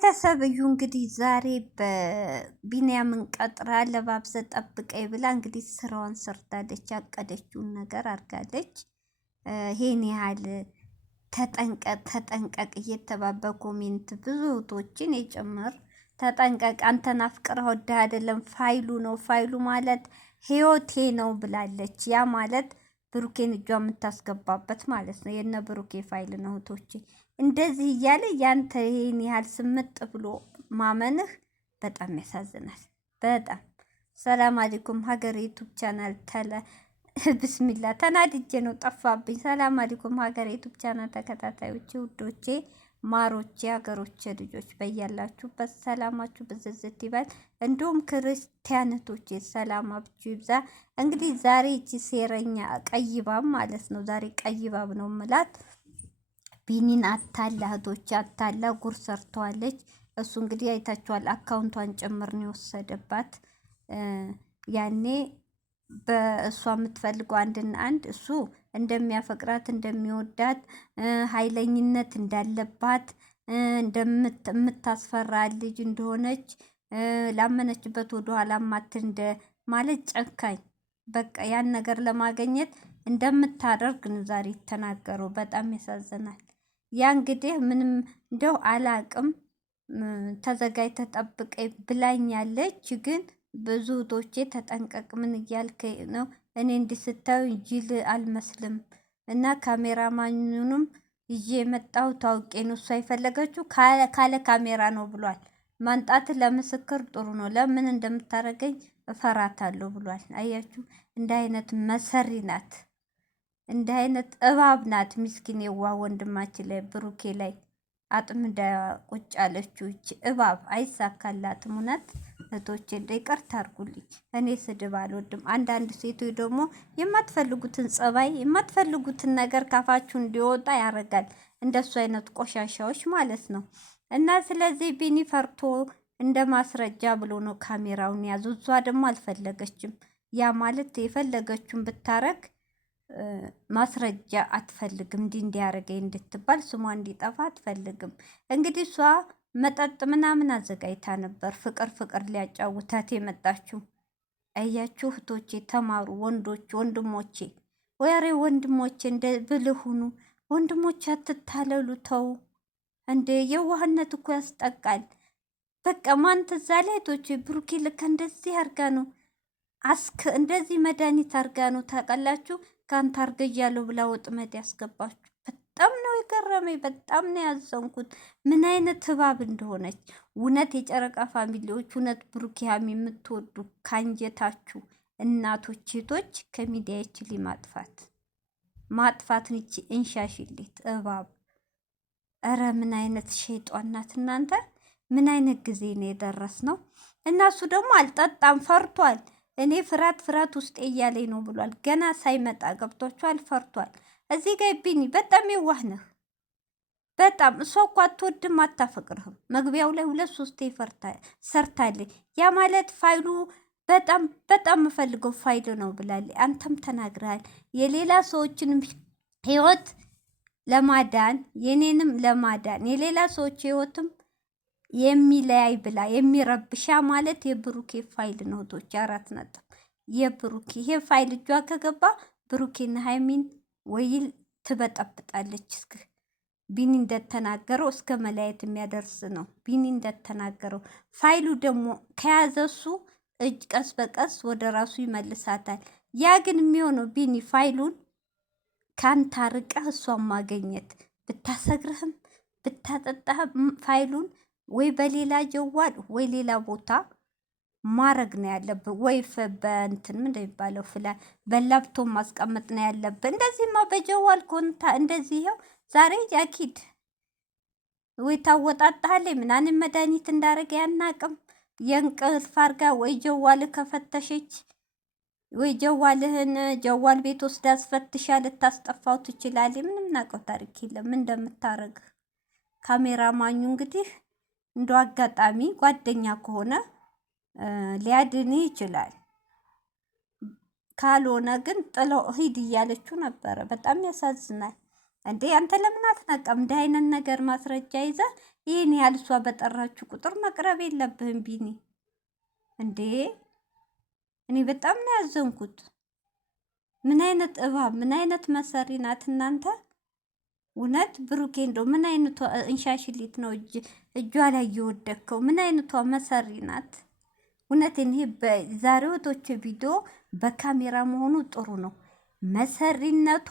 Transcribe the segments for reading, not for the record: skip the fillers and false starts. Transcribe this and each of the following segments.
ቤተሰብዩ እንግዲህ ዛሬ በቢንያምን ቀጥራ ለባብሰ ጠብቀኝ ብላ እንግዲህ ስራዋን ሰርታለች። ያቀደችውን ነገር አድርጋለች። ይሄን ያህል ተጠንቀቅ ተጠንቀቅ እየተባበ ኮሜንት ብዙ እህቶችን የጭምር ተጠንቀቅ፣ አንተን አፍቅረህ ወደህ አይደለም ፋይሉ ነው፣ ፋይሉ ማለት ህይወቴ ነው ብላለች። ያ ማለት ብሩኬን እጇ የምታስገባበት ማለት ነው። የነ ብሩኬ ፋይል ነው እህቶቼ። እንደዚህ እያለ ያንተ ይሄን ያህል ስምጥ ብሎ ማመንህ በጣም ያሳዝናል። በጣም ሰላም አለይኩም ሀገር ዩቱብ ቻናል ብስሚላ ተናድጄ ነው ጠፋብኝ። ሰላም አለይኩም ሀገር ዩቱብ ቻናል ተከታታዮቼ፣ ውዶቼ፣ ማሮቼ፣ ሀገሮቼ ልጆች በያላችሁበት ሰላማችሁ ብዝዝት ይበል። እንዲሁም ክርስቲያኖቶቼ ሰላማችሁ ይብዛ። እንግዲህ ዛሬ እቺ ሴረኛ ቀይባብ ማለት ነው። ዛሬ ቀይባብ ነው ምላት ቢኒን አታላ እህቶች አታላ ጉር ሰርተዋለች። እሱ እንግዲህ አይታችኋል። አካውንቷን ጭምር ነው የወሰደባት። ያኔ በእሷ የምትፈልገው አንድና አንድ እሱ እንደሚያፈቅራት እንደሚወዳት፣ ኃይለኝነት እንዳለባት፣ እንደምታስፈራ ልጅ እንደሆነች፣ ላመነችበት ወደኋላ ማትል እንደ ማለት ጨካኝ በቃ ያን ነገር ለማግኘት እንደምታደርግ ነው ዛሬ የተናገረው። በጣም ያሳዝናል። ያ እንግዲህ ምንም እንደው አላቅም ተዘጋጅ ተጠብቀ ብላኛለች። ግን ብዙ እህቶቼ ተጠንቀቅ፣ ምን እያልከ ነው? እኔ እንዲህ ስታዩ ጅል አልመስልም እና ካሜራማኑንም ይዤ የመጣው ታውቄ ነው። እሷ የፈለገችው ካለ ካሜራ ነው ብሏል። ማንጣት ለምስክር ጥሩ ነው። ለምን እንደምታደርገኝ እፈራታለሁ ብሏል። አያችሁ፣ እንደ አይነት መሰሪ ናት። እንደ አይነት እባብ ናት። ምስኪን የዋ ወንድማችን ላይ ብሩኬ ላይ አጥምዳ ቁጭ ያለችው ይቺ እባብ አይሳካላትም። እውነት እህቶቼ ይቅርታ አድርጉልኝ። እኔ ስድብ አልወድም። አንዳንድ ሴቶች ደግሞ የማትፈልጉትን ጸባይ የማትፈልጉትን ነገር ካፋችሁ እንዲወጣ ያደርጋል። እንደሱ አይነት ቆሻሻዎች ማለት ነው። እና ስለዚህ ቢኒ ፈርቶ እንደ ማስረጃ ብሎ ነው ካሜራውን ያዙ። እሷ ደግሞ አልፈለገችም። ያ ማለት የፈለገችውን ብታረግ ማስረጃ አትፈልግም። እንዲያረገኝ እንድትባል ስሟ እንዲጠፋ አትፈልግም። እንግዲህ እሷ መጠጥ ምናምን አዘጋጅታ ነበር። ፍቅር ፍቅር ሊያጫውታት የመጣችው አያችሁ። እህቶቼ ተማሩ። ወንዶች ወንድሞቼ፣ ወሬ ወንድሞቼ እንደ ብልህ ሁኑ። ወንድሞቼ አትታለሉ። ተው እንደ የዋህነት እኮ ያስጠቃል። በቃ ማን ትዝ አለ እህቶቼ፣ ብሩኬ ልክ እንደዚህ አርጋ ነው እንደዚህ መድኃኒት አርጋ ነው ታውቃላችሁ። ካንተ አርገያለሁ ብላ ወጥመድ ያስገባችሁ። በጣም ነው የገረመኝ። በጣም ነው ያዘንኩት። ምን አይነት እባብ እንደሆነች እውነት። የጨረቃ ፋሚሊዎች እውነት ብሩክ ሀሚ የምትወዱ ካንጀታችሁ እናቶች፣ ሴቶች ከሚዲያ ይችል ማጥፋት ንቺ እንሻሽሊት እባብ። እረ ምን አይነት ሸይጧን ናት እናንተ! ምን አይነት ጊዜ ነው የደረስ ነው? እና እሱ ደግሞ አልጠጣም ፈርቷል። እኔ ፍርሃት ውስጥ እያለኝ ነው ብሏል። ገና ሳይመጣ ገብቷችኋል። ፈርቷል። እዚህ ጋር ቢኒ በጣም የዋህ ነህ። በጣም እሷ እኮ አትወድም አታፈቅርህም። መግቢያው ላይ 2-3 ሰርታለች። ያ ማለት ፋይሉ በጣም የምፈልገው ፋይል ነው ብላለች። አንተም ተናግረሃል። የሌላ ሰዎችንም ህይወት ለማዳን የኔንም ለማዳን የሌላ ሰዎች ህይወትም የሚለያይ ብላ የሚረብሻ ማለት የብሩኬ ፋይል ነው። ቶች 4 ነጥብ የብሩኬ ይሄ ፋይል እጇ ከገባ ብሩኬና ሃይሚን ወይል ትበጠብጣለች። እስከ ቢኒ እንደተናገረው እስከ መለያየት የሚያደርስ ነው። ቢኒ እንደተናገረው ፋይሉ ደግሞ ከያዘሱ እጅ ቀስ በቀስ ወደ ራሱ ይመልሳታል። ያ ግን የሚሆነው ቢኒ ፋይሉን ካንተ ርቀህ እሷን ማገኘት ብታሰግርህም ብታጠጣህም ፋይሉን ወይ በሌላ ጀዋል ወይ ሌላ ቦታ ማረግ ነው ያለብህ። ወይ በእንትን ምን እንደሚባለው በላፕቶፕ ማስቀመጥ ነው ያለብህ። እንደዚህማ በጀዋል ኮንታ እንደዚህ ይኸው ዛሬ ጃኪድ ወይ ታወጣጣለች ምናምን መድኃኒት እንዳረገ ያናቅም። የእንቅልፍ አርጋ ወይ ጀዋል ከፈተሸች ወይ ጀዋል ቤት ወስዳ አስፈትሻ ልታስጠፋው ትችላለች። ምንም ናቀው ታሪክ የለም እንደምታረግ። ካሜራ ማኙ እንግዲህ እንደ አጋጣሚ ጓደኛ ከሆነ ሊያድን ይችላል። ካልሆነ ግን ጥለው ሂድ እያለችው ነበረ። በጣም ያሳዝናል። እንዴ አንተ ለምን አትነቃም? እንደ አይነት ነገር ማስረጃ ይዘ ይህን ያህል እሷ በጠራችሁ ቁጥር መቅረብ የለብህም ቢኒ እንዴ። እኔ በጣም ነው ያዘንኩት። ምን አይነት እባብ ምን አይነት መሰሪ ናት እናንተ! እውነት ብሩኬ እንደው ምን አይነቷ እንሻሽሊት ነው እጇ ላይ እየወደከው? ምን አይነቷ መሰሪ ናት! እውነቴን ይሄ በዛሬዎቶች ቪዲዮ በካሜራ መሆኑ ጥሩ ነው። መሰሪነቷ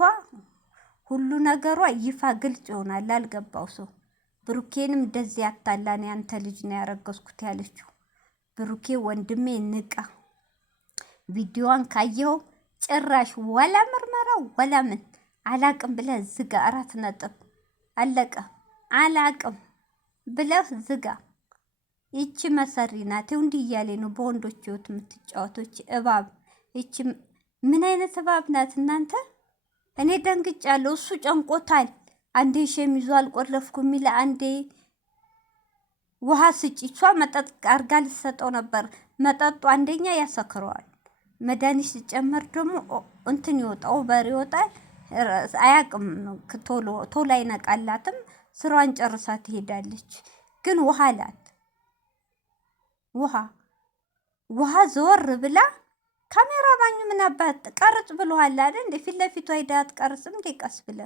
ሁሉ ነገሯ ይፋ ግልጽ ይሆናል። አልገባው ሰው ብሩኬንም እንደዚህ ያታላን ያንተ ልጅ ነው ያረገዝኩት ያለችው። ብሩኬ ወንድሜ ንቃ። ቪዲዮዋን ካየው ጭራሽ ወላ ምርመራ ወላ ምን አላቅም ብለህ ዝጋ። 4 ነጥብ አለቀ። አላቅም ብለህ ዝጋ። ይቺ መሰሪ ናት። እንዲህ እያለ ነው በወንዶች ህይወት የምትጫወቶች እባብ። ይቺ ምን አይነት እባብ ናት እናንተ! እኔ ደንግጫለሁ። እሱ ጨንቆታል። አንዴ ሸሚዙ አልቆለፍኩ የሚል አንዴ ውሃ ስጪ። እሷ መጠጥ አርጋ ልትሰጠው ነበር። መጠጡ አንደኛ ያሰክረዋል። መድኃኒት ሲጨመር ደግሞ እንትን ይወጣው በር ይወጣል። አያቅም ቶሎ አይነቃላትም። ስሯን ጨርሳ ትሄዳለች። ግን ውሃ አላት። ውሃ ዘወር ብላ ካሜራ ባኝ ምን አባት ቀርጽ ብለዋል አይደል እንዴ? ፊት ለፊቷ ሄዳ አትቀርጽም እንዴ? ቀስ ብለ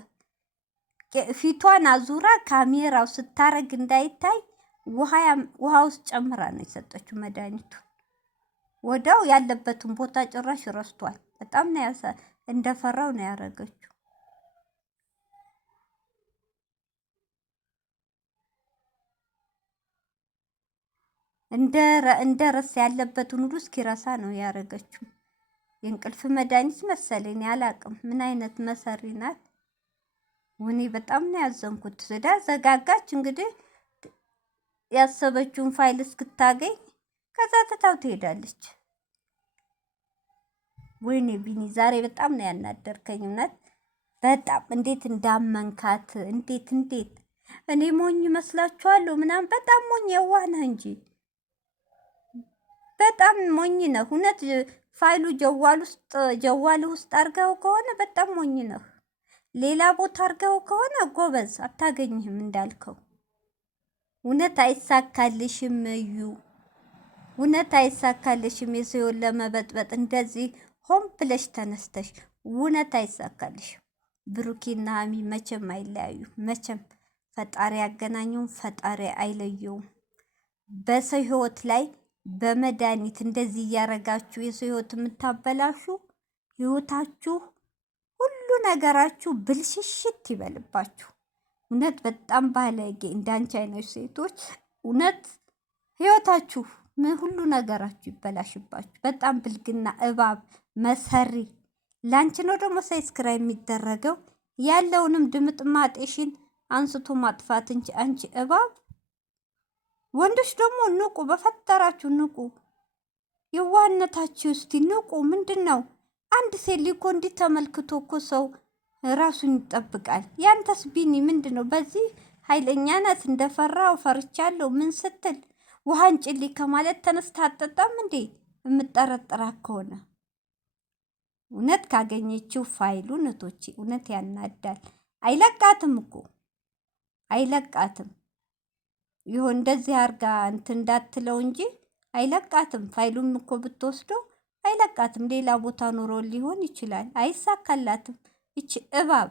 ፊቷን አዙራ ካሜራው ስታረግ እንዳይታይ ውሃ ውስጥ ጨምራ ነው የሰጠችው መድኃኒቱ። ወዳው ያለበትን ቦታ ጭራሽ ረስቷል። በጣም ነው እንደፈራው ነው ያረገችው። እንደ ረሳ ያለበትን ሁሉ እስኪረሳ ነው ያረገችው። የእንቅልፍ መድኃኒት መሰለኝ ያላቅም። ምን አይነት መሰሪ ናት! ወኔ በጣም ነው ያዘንኩት። ስዳ ዘጋጋች እንግዲህ ያሰበችውን ፋይል እስክታገኝ ከዛ ትታው ትሄዳለች። ወይኔ ቢኒ ዛሬ በጣም ነው ያናደርከኝ። እውነት በጣም እንዴት እንዳመንካት እንዴት እኔ ሞኝ መስላችኋለሁ ምናምን። በጣም ሞኝ የዋህ ነህ እንጂ በጣም ሞኝ ነህ እውነት። ፋይሉ ጀዋል ውስጥ አርገው ከሆነ በጣም ሞኝ ነህ። ሌላ ቦታ አርገው ከሆነ ጎበዝ አታገኝህም እንዳልከው። እውነት አይሳካልሽም እዩ፣ እውነት አይሳካልሽም። የሰውን ለመበጥበጥ እንደዚህ ሆን ብለሽ ተነስተሽ እውነት አይሳካልሽም። ብሩኬና ሀሚ መቼም አይለያዩ። መቼም ፈጣሪ ያገናኘውም ፈጣሪ አይለየውም። በሰው ህይወት ላይ በመድኃኒት እንደዚህ እያረጋችሁ የሰው ህይወት የምታበላሹ ህይወታችሁ ሁሉ ነገራችሁ ብልሽሽት ይበልባችሁ። እውነት በጣም ባለጌ እንዳንቺ አይነት ሴቶች እውነት ህይወታችሁ ሁሉ ነገራችሁ ይበላሽባችሁ። በጣም ብልግና እባብ መሰሪ። ላንቺ ነው ደግሞ ሳብስክራይብ የሚደረገው። ያለውንም ድምጥማጤሽን አንስቶ ማጥፋት እንጂ አንቺ እባብ። ወንዶች ደግሞ ንቁ፣ በፈጠራችሁ ንቁ። የዋህነታችሁ እስቲ ንቁ። ምንድነው? አንድ ሴት ሊኮ እንዲህ ተመልክቶ እኮ ሰው ራሱን ይጠብቃል። ያንተስ ቢኒ ምንድነው? በዚህ ኃይለኛ ናት። እንደፈራው ፈርቻለሁ ምን ስትል ውሃን ጭሊ ከማለት ተነስታ አጠጣም እንዴ? የምጠረጥራ ከሆነ እውነት ካገኘችው ፋይሉን እህቶቼ እውነት ያናዳል። አይለቃትም እኮ አይለቃትም። ይሁን እንደዚህ አርጋ እንትን እንዳትለው እንጂ አይለቃትም። ፋይሉም እኮ ብትወስደው አይለቃትም። ሌላ ቦታ ኑሮ ሊሆን ይችላል። አይሳካላትም። ይቺ እባብ